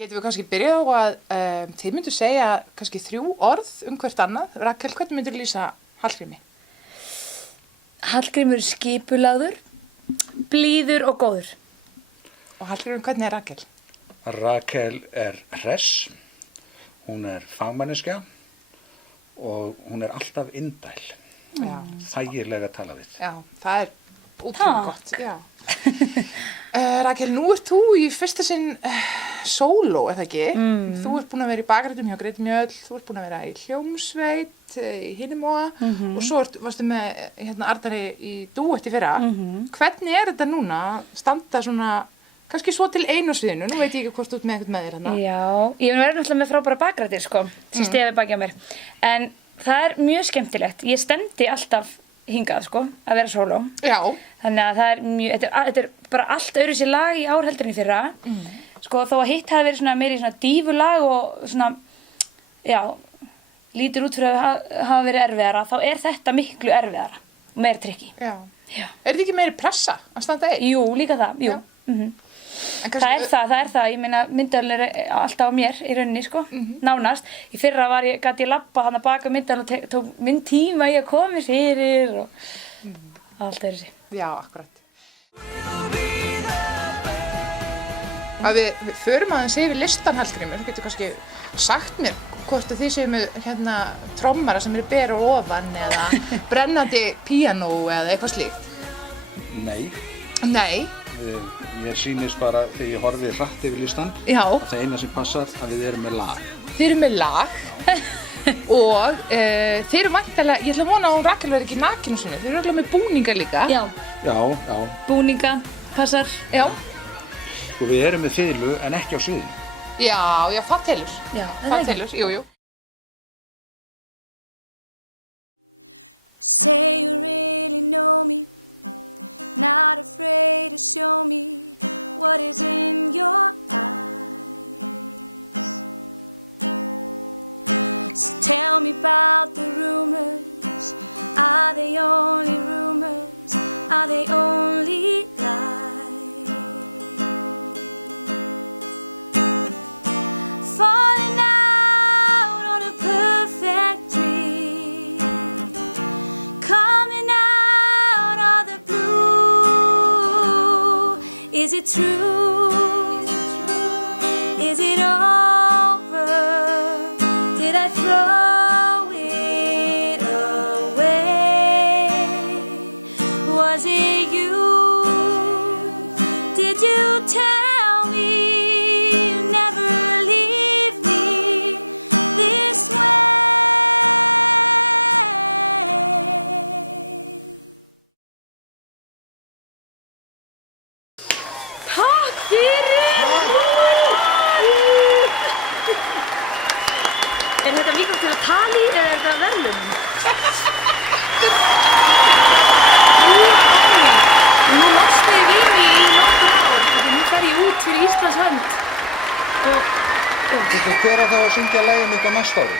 Getum við kannski byrjað á að þið myndu segja kannski 3 orð hvert annað. Rakel, hvernig myndur lýsa Hallgrími? Hallgrímur skipulagður, blíður og góður. Og Hallgrímur, hvernig Rakel? Rakel hress, hún fagmanneskja og hún alltaf indæl. Já. Þægilega að tala við. Já, það útrúlega gott. Já. Rakel, nú þú í fyrsta sinn sóló, það ekki? Þú búin að vera í bakrættum hjá Gretu Mjöll, þú búin að vera í hljómsveit, í Hinnumóa og svo varstu með Arnari í dúett í fyrra. Hvernig þetta núna að standa svona, kannski svo til einu sviðinu? Nú veit ég ekki hvort þú með eitthvað með þér hana. Já, ég verið náttúrulega með frábæra bakrættir, sko, sem stefi baki á mér. En það mjög skemmtilegt. Ég stemdi alltaf hingað, sko, að vera sóló. Já. Þannig að það mjög, þetta bara allt öðruvísi lag í ár heldur en í fyrra. Sko, þó að hitt hafi verið svona meiri svona dífulag og svona, já, lítur út fyrir að hafa verið erfiðara, þá þetta miklu erfiðara og meiri trikki. Já. Já. Þetta ekki meiri pressa að standa einn? Jú, líka það, jú. Það er það, ég meina myndavélin alltaf á mér í rauninni, sko, nánast. Í fyrra gat ég labba hann að baka myndavélin og tók minn tíma í að koma mér fyrir og allt þessi. Já, akkurat. Að við förum aðeins yfir listan Hallgrímur, getur kannski sagt mér hvort þið séu með trommara sem ber og ofan eða brennandi píanó eða eitthvað slíkt? Nei. Nei? Mér sýnist bara þegar ég horfi hratt yfir listan að það eina sem passar að við erum með lag. Þið eru með lag og þið eru væntanlega, ég ætla að vona að hún Rakel verði ekki nakin og svona, þið eru örugglega með búninga líka. Já. Búninga, passar. Já. Sko við erum með fiðlu en ekki á sviðinu. Já, það telur. Já, það telur, jú. Say you really know me, not afraid to show me what is in your eyes. So tell me about the rumors, are they only rumors, are they only lies? Falling out on a perfect dream, coming out of the blue. Is it true? Is it over? Did I throw it away? Was it you? Did you tell me you never leave me this way? Takk fyrir! Er þetta mikilvægt til að tala í eða er þetta verðlaunum? Trúa á mig og nú losna ég við mig í nokkur ár af því nú fer ég út fyrir Íslands hönd og Hver á þá að syngja lagið mitt á næsta ári?